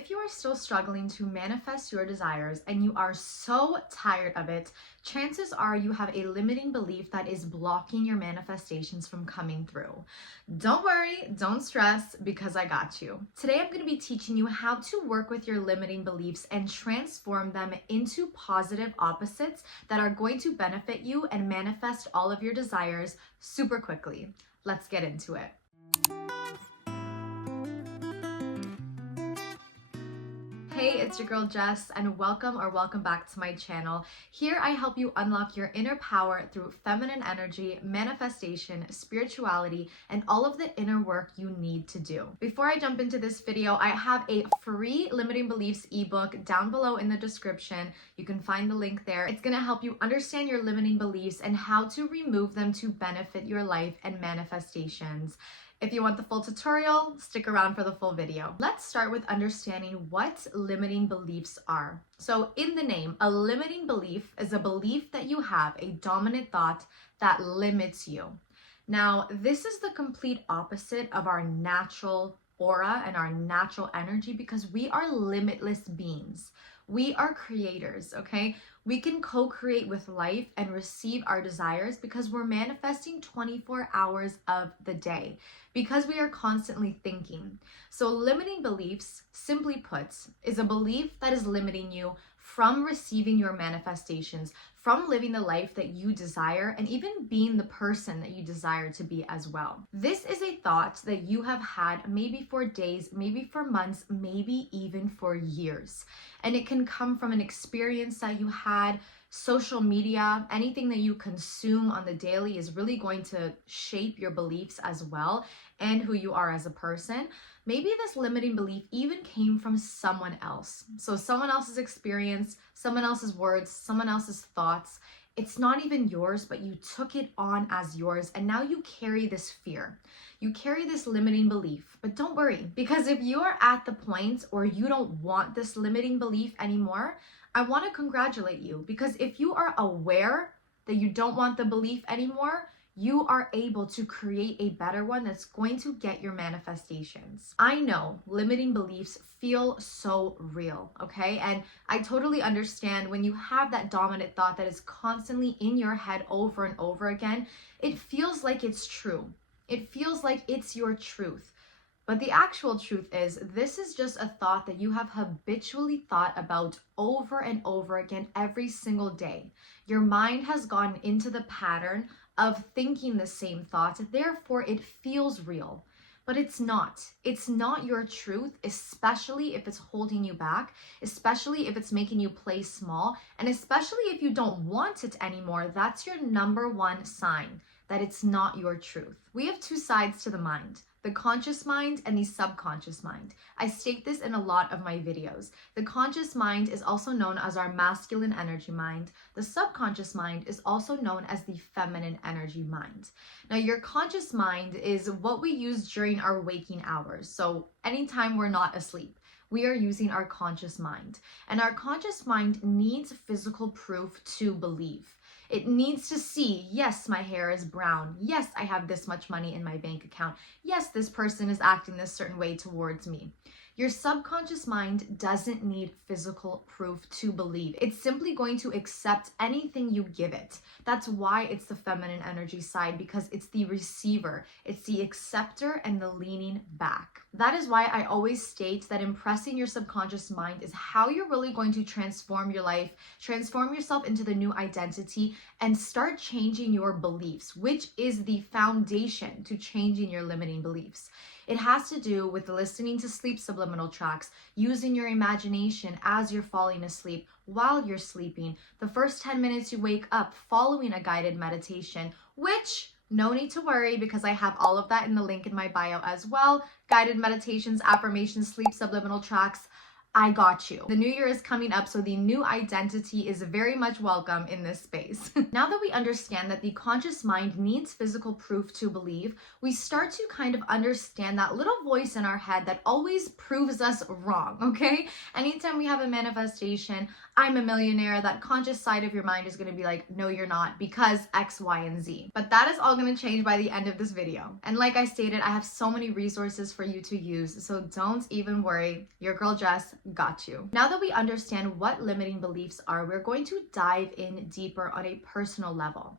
if you are still struggling to manifest your desires and you are so tired of it, chances are you have a limiting belief that is blocking your manifestations from coming through. Don't worry, don't stress, because I got you. Today I'm going to be teaching you how to work with your limiting beliefs and transform them into positive opposites that are going to benefit you and manifest all of your desires super quickly. Let's get into it. Hey, it's your girl Jess, and welcome back to my channel. Here I help you unlock your inner power through feminine energy, manifestation, spirituality, and all of the inner work you need to do. Before I jump into this video, I have a free limiting beliefs ebook down below in the description. You can find the link there. It's going to help you understand your limiting beliefs and how to remove them to benefit your life and manifestations. If you want the full tutorial, stick around for the full video. Let's start with understanding what limiting beliefs are. So in the name, a limiting belief is a belief that you have, a dominant thought that limits you. Now, this is the complete opposite of our natural aura and our natural energy because we are limitless beings. We are creators, okay? We can co-create with life and receive our desires because we're manifesting 24 hours of the day, because we are constantly thinking. So limiting beliefs, simply put, is a belief that is limiting you from receiving your manifestations, from living the life that you desire, and even being the person that you desire to be as well. This is a thought that you have had maybe for days, maybe for months, maybe even for years. And it can come from an experience that you had, social media, anything that you consume on the daily is really going to shape your beliefs as well and who you are as a person. Maybe this limiting belief even came from someone else. So someone else's experience, someone else's words, someone else's thoughts. It's not even yours, but you took it on as yours, and now you carry this fear. You carry this limiting belief. But don't worry, because if you are at the point or you don't want this limiting belief anymore, I want to congratulate you, because if you are aware that you don't want the belief anymore, you are able to create a better one that's going to get your manifestations. I know limiting beliefs feel so real, okay? And I totally understand when you have that dominant thought that is constantly in your head over and over again, it feels like it's true. It feels like it's your truth. But the actual truth is, this is just a thought that you have habitually thought about over and over again every single day. Your mind has gone into the pattern of thinking the same thoughts, therefore it feels real. But it's not. It's not your truth, especially if it's holding you back, especially if it's making you play small, and especially if you don't want it anymore. That's your number one sign that it's not your truth. We have two sides to the mind, the conscious mind and the subconscious mind. I state this in a lot of my videos. The conscious mind is also known as our masculine energy mind. The subconscious mind is also known as the feminine energy mind. Now, your conscious mind is what we use during our waking hours. So anytime we're not asleep, we are using our conscious mind. And our conscious mind needs physical proof to believe. It needs to see, yes, my hair is brown. Yes, I have this much money in my bank account. Yes, this person is acting this certain way towards me. Your subconscious mind doesn't need physical proof to believe. It's simply going to accept anything you give it. That's why it's the feminine energy side, because it's the receiver, it's the acceptor and the leaning back. That is why I always state that impressing your subconscious mind is how you're really going to transform your life, transform yourself into the new identity, and start changing your beliefs, which is the foundation to changing your limiting beliefs. It has to do with listening to sleep subliminal tracks, using your imagination as you're falling asleep, while you're sleeping, the first 10 minutes you wake up, following a guided meditation, which no need to worry, because I have all of that in the link in my bio as well. Guided meditations, affirmations, sleep subliminal tracks. I got you. The new year is coming up, so the new identity is very much welcome in this space. Now that we understand that the conscious mind needs physical proof to believe, we start to kind of understand that little voice in our head that always proves us wrong, okay? Anytime we have a manifestation, I'm a millionaire, that conscious side of your mind is going to be like, no, you're not, because X, Y, and Z. But that is all going to change by the end of this video. And like I stated, I have so many resources for you to use, so don't even worry. Your girl Jess got you. Now that we understand what limiting beliefs are, we're going to dive in deeper on a personal level.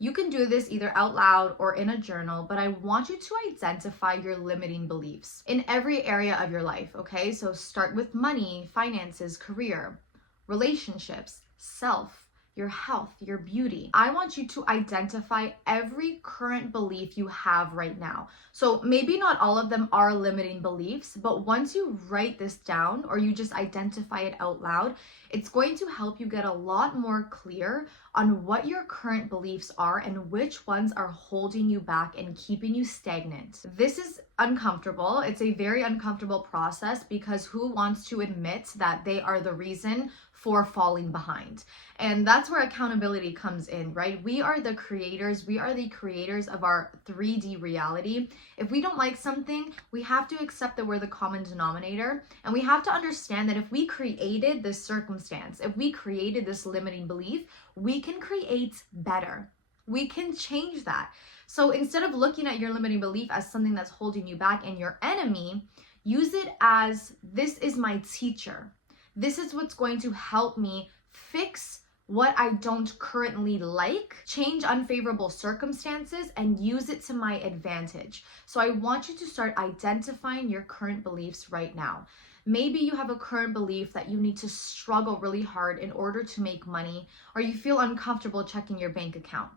You can do this either out loud or in a journal, but I want you to identify your limiting beliefs in every area of your life, okay? So start with money, finances, career, relationships, self, your health, your beauty. I want you to identify every current belief you have right now. So maybe not all of them are limiting beliefs, but once you write this down or you just identify it out loud, it's going to help you get a lot more clear on what your current beliefs are and which ones are holding you back and keeping you stagnant. This is uncomfortable. It's a very uncomfortable process because who wants to admit that they are the reason for falling behind? And that's where accountability comes in, right? We are the creators. We are the creators of our 3D reality. If we don't like something, we have to accept that we're the common denominator. And we have to understand that if we created this circumstance, if we created this limiting belief, we can create better. We can change that. So instead of looking at your limiting belief as something that's holding you back and your enemy, use it as, this is my teacher. This is what's going to help me fix what I don't currently like, change unfavorable circumstances, and use it to my advantage. So I want you to start identifying your current beliefs right now. Maybe you have a current belief that you need to struggle really hard in order to make money, or you feel uncomfortable checking your bank account.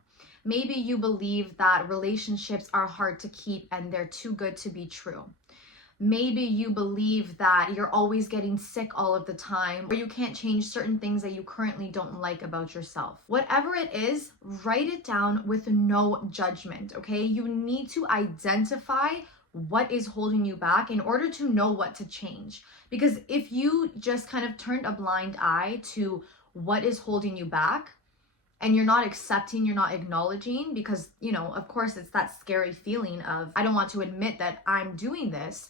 Maybe you believe that relationships are hard to keep and they're too good to be true. Maybe you believe that you're always getting sick all of the time, or you can't change certain things that you currently don't like about yourself. Whatever it is, write it down with no judgment, okay? You need to identify what is holding you back in order to know what to change. Because if you just kind of turned a blind eye to what is holding you back, and you're not accepting, you're not acknowledging, because, you know, of course, it's that scary feeling of, I don't want to admit that I'm doing this,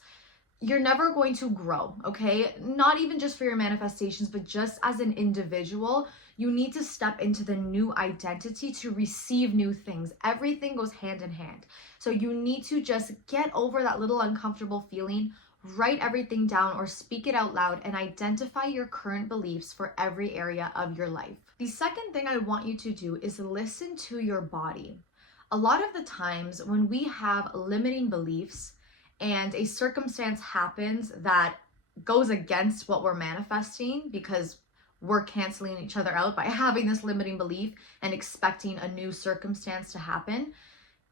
you're never going to grow, okay? Not even just for your manifestations, but just as an individual, you need to step into the new identity to receive new things. Everything goes hand in hand. So you need to just get over that little uncomfortable feeling, write everything down or speak it out loud, and identify your current beliefs for every area of your life. The second thing I want you to do is listen to your body. A lot of the times when we have limiting beliefs and a circumstance happens that goes against what we're manifesting because we're canceling each other out by having this limiting belief and expecting a new circumstance to happen,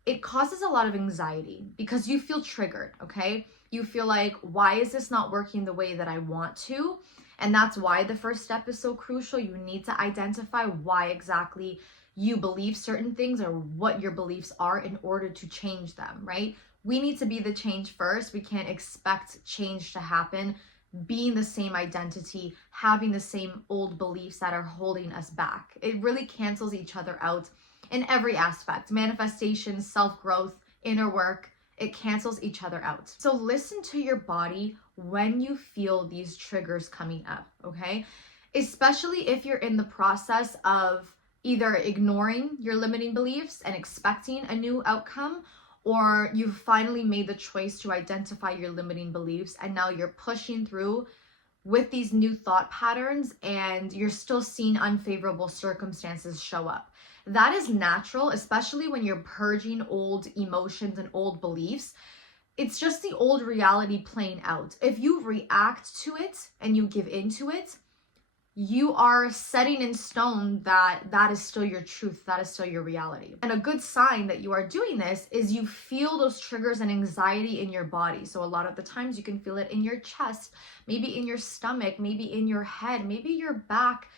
it causes a lot of anxiety because you feel triggered, okay? You feel like, why is this not working the way that I want to? And that's why the first step is so crucial. You need to identify why exactly you believe certain things or what your beliefs are in order to change them, right? We need to be the change first. We can't expect change to happen being the same identity, having the same old beliefs that are holding us back. It really cancels each other out in every aspect. Manifestation, self-growth, inner work, it cancels each other out. So listen to your body when you feel these triggers coming up, okay? Especially if you're in the process of either ignoring your limiting beliefs and expecting a new outcome, or you've finally made the choice to identify your limiting beliefs and now you're pushing through with these new thought patterns and you're still seeing unfavorable circumstances show up. That is natural, especially when you're purging old emotions and old beliefs. It's just the old reality playing out. If you react to it and you give into it, you are setting in stone that that is still your truth, that is still your reality. And a good sign that you are doing this is you feel those triggers and anxiety in your body. So a lot of the times you can feel it in your chest, maybe in your stomach, maybe in your head, maybe your back.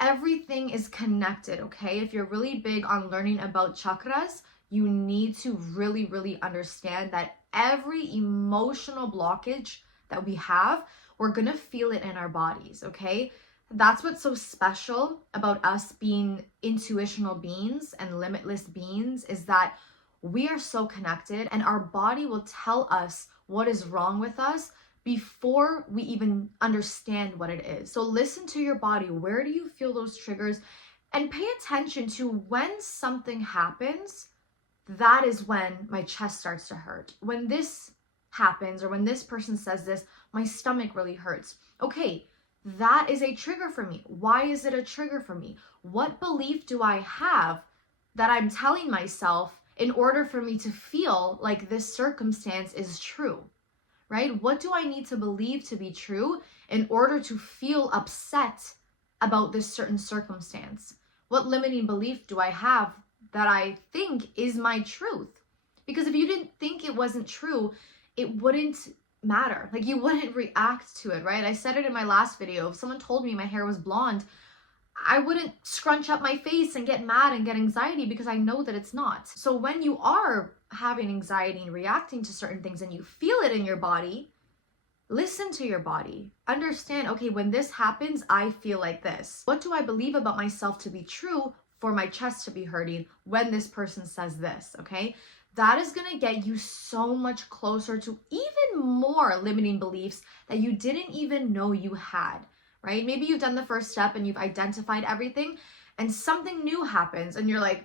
Everything is connected, okay? If you're really big on learning about chakras, you need to really understand that every emotional blockage that we have, we're gonna feel it in our bodies, okay? That's what's so special about us being intuitional beings and limitless beings, is that we are so connected and our body will tell us what is wrong with us before we even understand what it is. So listen to your body. Where do you feel those triggers? And pay attention to when something happens. That is when my chest starts to hurt. When this happens, or when this person says this, my stomach really hurts. Okay, that is a trigger for me. Why is it a trigger for me? What belief do I have that I'm telling myself in order for me to feel like this circumstance is true, right? What do I need to believe to be true in order to feel upset about this certain circumstance? What limiting belief do I have that I think is my truth? Because if you didn't think it wasn't true, it wouldn't matter. Like, you wouldn't react to it, right? I said it in my last video. If someone told me my hair was blonde, I wouldn't scrunch up my face and get mad and get anxiety, because I know that it's not. So when you are having anxiety and reacting to certain things and you feel it in your body, listen to your body. Understand, okay, when this happens, I feel like this. What do I believe about myself to be true for my chest to be hurting when this person says this, okay? That is going to get you so much closer to even more limiting beliefs that you didn't even know you had, right? Maybe you've done the first step and you've identified everything and something new happens and you're like,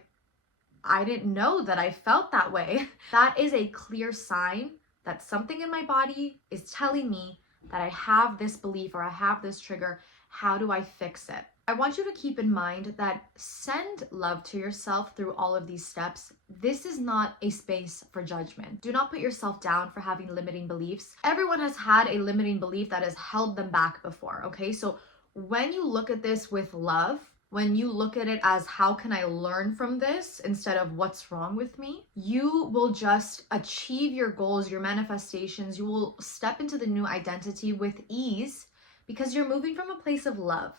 I didn't know that I felt that way. That is a clear sign that something in my body is telling me that I have this belief or I have this trigger. How do I fix it? I want you to keep in mind that send love to yourself through all of these steps. This is not a space for judgment. Do not put yourself down for having limiting beliefs. Everyone has had a limiting belief that has held them back before, okay? So when you look at this with love, when you look at it as how can I learn from this instead of what's wrong with me, you will just achieve your goals, your manifestations. You will step into the new identity with ease because you're moving from a place of love.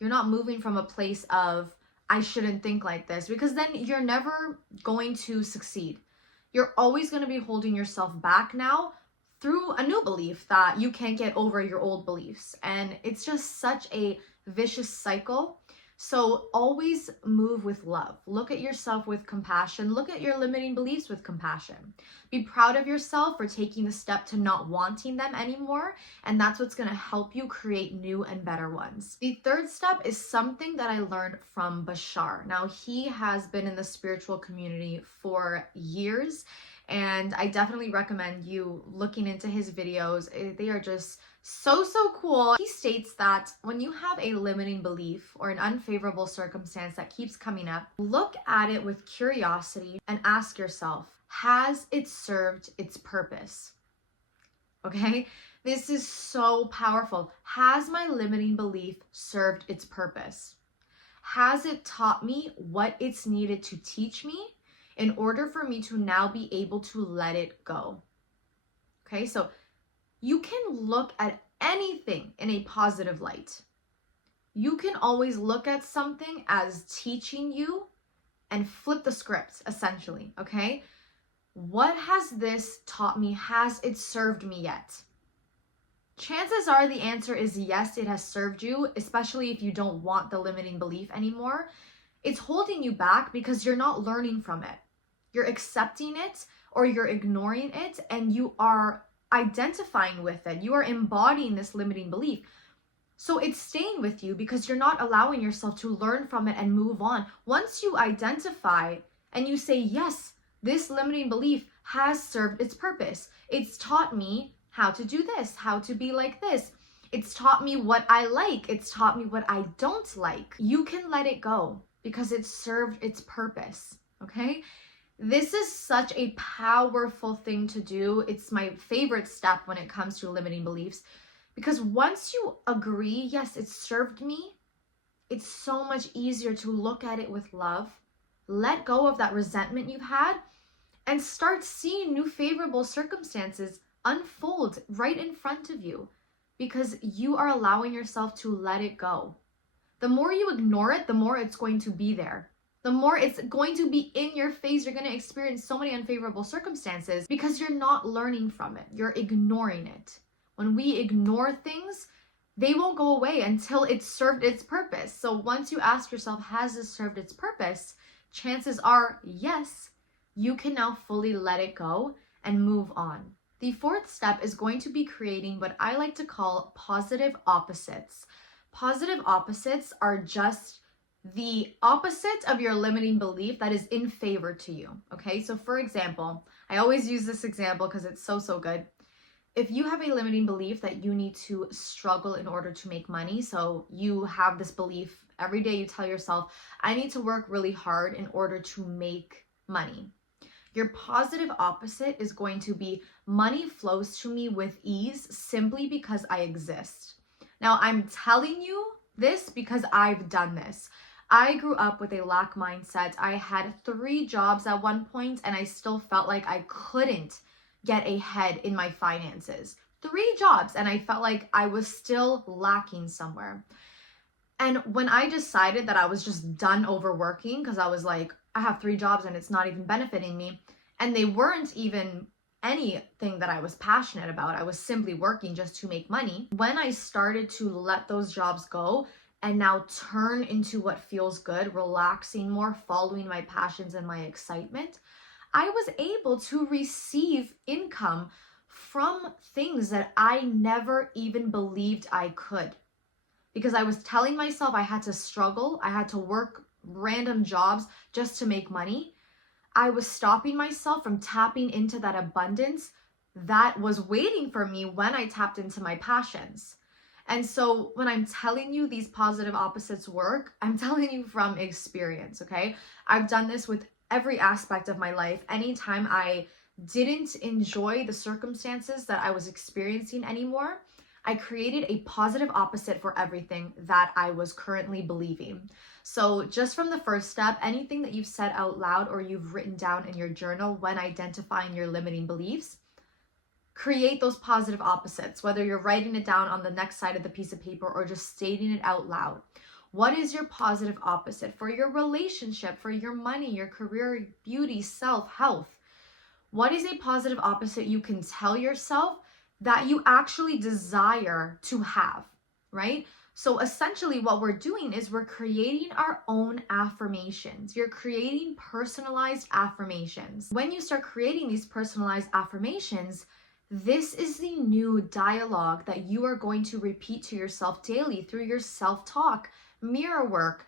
You're not moving from a place of, I shouldn't think like this, because then you're never going to succeed. You're always going to be holding yourself back now through a new belief that you can't get over your old beliefs. And it's just such a vicious cycle. So always move with love. Look at yourself with compassion. Look at your limiting beliefs with compassion. Be proud of yourself for taking the step to not wanting them anymore. And that's what's going to help you create new and better ones. The third step is something that I learned from Bashar. Now, he has been in the spiritual community for years, and I definitely recommend you looking into his videos. They are just so cool. He states that when you have a limiting belief or an unfavorable circumstance that keeps coming up, look at it with curiosity and ask yourself, has it served its purpose? Okay, this is so powerful. Has my limiting belief served its purpose? Has it taught me what it's needed to teach me in order for me to now be able to let it go? Okay, so you can look at anything in a positive light. You can always look at something as teaching you and flip the script, essentially, okay? What has this taught me? Has it served me yet? Chances are the answer is yes, it has served you, especially if you don't want the limiting belief anymore. It's holding you back because you're not learning from it. You're accepting it or you're ignoring it, and you are identifying with it. You are embodying this limiting belief. So it's staying with you because you're not allowing yourself to learn from it and move on. Once you identify and you say, yes, this limiting belief has served its purpose. It's taught me how to do this, how to be like this. It's taught me what I like. It's taught me what I don't like. You can let it go because it served its purpose, okay? This is such a powerful thing to do. It's my favorite step when it comes to limiting beliefs, because once you agree, yes, it served me, it's so much easier to look at it with love, let go of that resentment you've had, and start seeing new favorable circumstances unfold right in front of you because you are allowing yourself to let it go. The more you ignore it, the more it's going to be there. The more it's going to be in your face. You're going to experience so many unfavorable circumstances because you're not learning from it. You're ignoring it. When we ignore things, they won't go away until it's served its purpose. So once you ask yourself, has this served its purpose? Chances are, yes, you can now fully let it go and move on. The fourth step is going to be creating what I like to call positive opposites. Positive opposites are just the opposite of your limiting belief that is in favor to you, okay? So for example, I always use this example because it's so good. If you have a limiting belief that you need to struggle in order to make money, so you have this belief every day, you tell yourself, I need to work really hard in order to make money. Your positive opposite is going to be money flows to me with ease simply because I exist. Now, I'm telling you this because I've done this. I grew up with a lack mindset. I had 3 jobs at one point and I still felt like I couldn't get ahead in my finances. 3 jobs and I felt like I was still lacking somewhere. And when I decided that I was just done overworking, because I was like, I have 3 jobs and it's not even benefiting me, and they weren't even anything that I was passionate about. I was simply working just to make money. When I started to let those jobs go and now turn into what feels good, relaxing more, following my passions and my excitement, I was able to receive income from things that I never even believed I could. Because I was telling myself I had to struggle, I had to work random jobs just to make money. I was stopping myself from tapping into that abundance that was waiting for me when I tapped into my passions. And so when I'm telling you these positive opposites work, I'm telling you from experience, okay? I've done this with every aspect of my life. Anytime I didn't enjoy the circumstances that I was experiencing anymore, I created a positive opposite for everything that I was currently believing. So just from the first step, anything that you've said out loud or you've written down in your journal when identifying your limiting beliefs, create those positive opposites, whether you're writing it down on the next side of the piece of paper or just stating it out loud. What is your positive opposite for your relationship, for your money, your career, beauty, self, health? What is a positive opposite you can tell yourself that you actually desire to have, right? So essentially what we're doing is we're creating our own affirmations. You're creating personalized affirmations. When you start creating these personalized affirmations, this is the new dialogue that you are going to repeat to yourself daily through your self-talk, mirror work,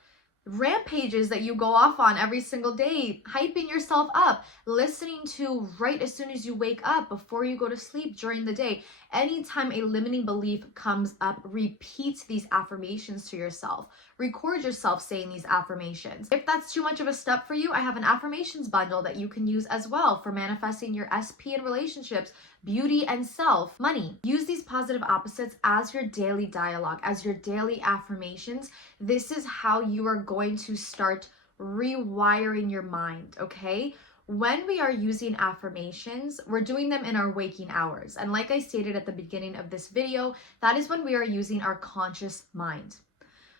rampages that you go off on every single day, hyping yourself up, listening to right as soon as you wake up, before you go to sleep, during the day. Anytime a limiting belief comes up, repeat these affirmations to yourself. Record yourself saying these affirmations. If that's too much of a step for you, I have an affirmations bundle that you can use as well for manifesting your SP in relationships, beauty and self, money. Use these positive opposites as your daily dialogue, as your daily affirmations. This is how you are going to start rewiring your mind, okay? When we are using affirmations, we're doing them in our waking hours. And like I stated at the beginning of this video, that is when we are using our conscious mind.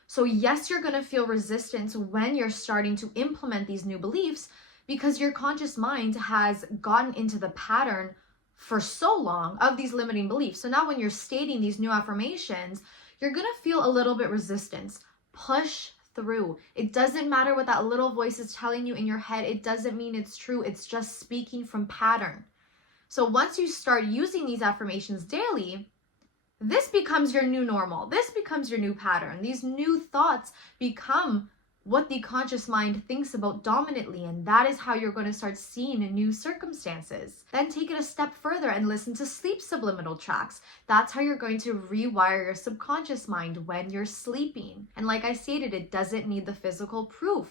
So yes, you're going to feel resistance when you're starting to implement these new beliefs because your conscious mind has gotten into the pattern for so long of these limiting beliefs. So now when you're stating these new affirmations, you're going to feel a little bit resistance. Push through. It doesn't matter what that little voice is telling you in your head. It doesn't mean it's true. It's just speaking from pattern. So once you start using these affirmations daily, this becomes your new normal. This becomes your new pattern. These new thoughts become what the conscious mind thinks about dominantly, and that is how you're going to start seeing new circumstances. Then take it a step further and listen to sleep subliminal tracks. That's how you're going to rewire your subconscious mind when you're sleeping. And like I stated, it doesn't need the physical proof.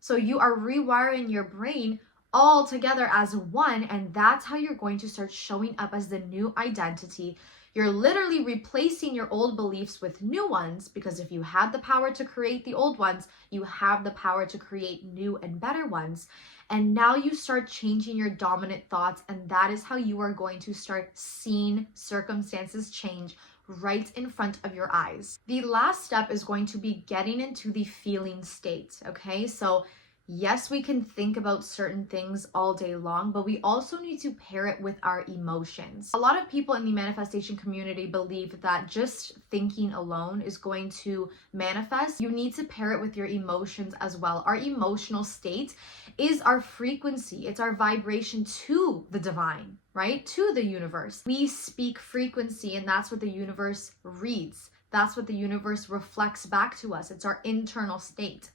So you are rewiring your brain all together as one, and that's how you're going to start showing up as the new identity. You're literally replacing your old beliefs with new ones, because if you had the power to create the old ones, you have the power to create new and better ones. And now you start changing your dominant thoughts, and that is how you are going to start seeing circumstances change right in front of your eyes. The last step is going to be getting into the feeling state, okay? So Yes, we can think about certain things all day long, but we also need to pair it with our emotions. A lot of people in the manifestation community believe that just thinking alone is going to manifest. You need to pair it with your emotions as well. Our emotional state is our frequency. It's our vibration to the divine, right? To the universe. We speak frequency, and that's what the universe reads. That's what the universe reflects back to us. It's our internal state.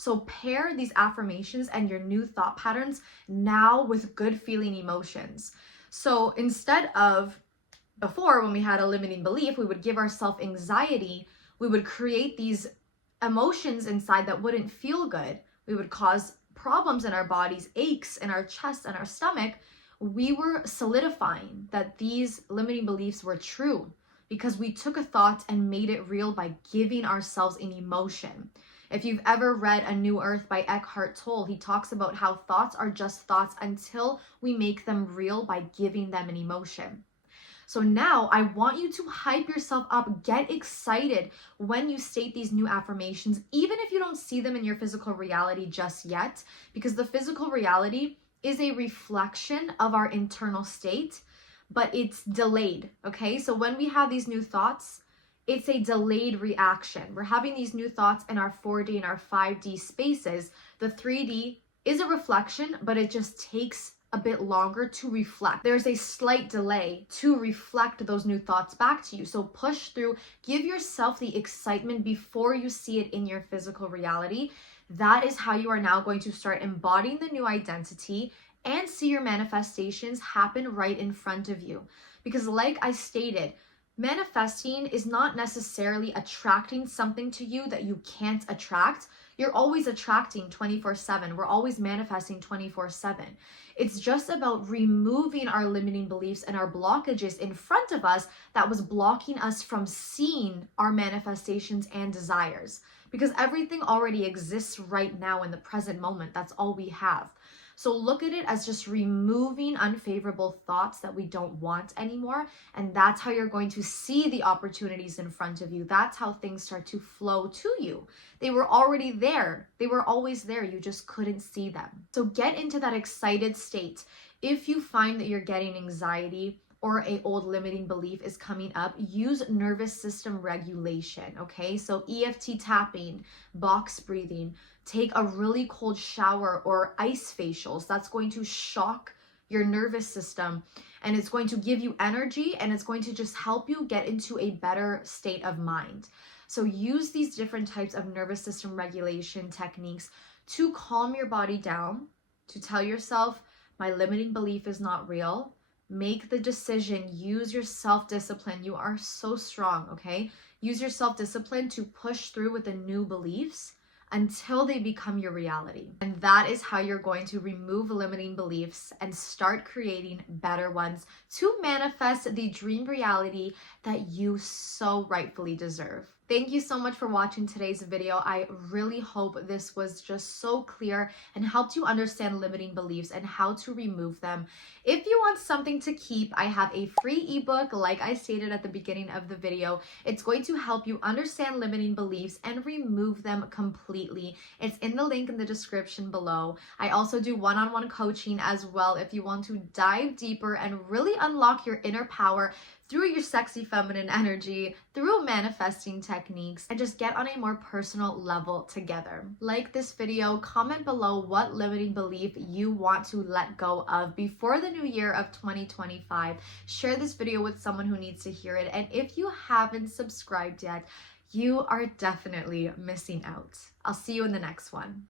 So pair these affirmations and your new thought patterns now with good feeling emotions. So instead of before, when we had a limiting belief, we would give ourselves anxiety, we would create these emotions inside that wouldn't feel good. We would cause problems in our bodies, aches in our chest and our stomach. We were solidifying that these limiting beliefs were true because we took a thought and made it real by giving ourselves an emotion. If you've ever read A New Earth by Eckhart Tolle, he talks about how thoughts are just thoughts until we make them real by giving them an emotion. So now I want you to hype yourself up, get excited when you state these new affirmations, even if you don't see them in your physical reality just yet, because the physical reality is a reflection of our internal state, but it's delayed, okay? So when we have these new thoughts, it's a delayed reaction. We're having these new thoughts in our 4D and our 5D spaces. The 3D is a reflection, but it just takes a bit longer to reflect. There's a slight delay to reflect those new thoughts back to you. So push through, give yourself the excitement before you see it in your physical reality. That is how you are now going to start embodying the new identity and see your manifestations happen right in front of you. Because like I stated, manifesting is not necessarily attracting something to you that you can't attract. You're always attracting 24/7. We're always manifesting 24/7. It's just about removing our limiting beliefs and our blockages in front of us that was blocking us from seeing our manifestations and desires. Because everything already exists right now in the present moment. That's all we have. So look at it as just removing unfavorable thoughts that we don't want anymore. And that's how you're going to see the opportunities in front of you. That's how things start to flow to you. They were already there. They were always there. You just couldn't see them. So get into that excited state. If you find that you're getting anxiety or a old limiting belief is coming up, use nervous system regulation, okay? So EFT tapping, box breathing, take a really cold shower or ice facials. That's going to shock your nervous system and it's going to give you energy and it's going to just help you get into a better state of mind. So use these different types of nervous system regulation techniques to calm your body down, to tell yourself, my limiting belief is not real. Make the decision, use your self-discipline. You are so strong, okay? Use your self-discipline to push through with the new beliefs until they become your reality. And that is how you're going to remove limiting beliefs and start creating better ones to manifest the dream reality that you so rightfully deserve. Thank you so much for watching today's video. I really hope this was just so clear and helped you understand limiting beliefs and how to remove them. If you want something to keep, I have a free ebook, like I stated at the beginning of the video. It's going to help you understand limiting beliefs and remove them completely. It's in the link in the description below. I also do one-on-one coaching as well if you want to dive deeper and really unlock your inner power through your sexy feminine energy, through manifesting techniques, and just get on a more personal level together. Like this video, comment below what limiting belief you want to let go of before the new year of 2025. Share this video with someone who needs to hear it. And if you haven't subscribed yet, you are definitely missing out. I'll see you in the next one.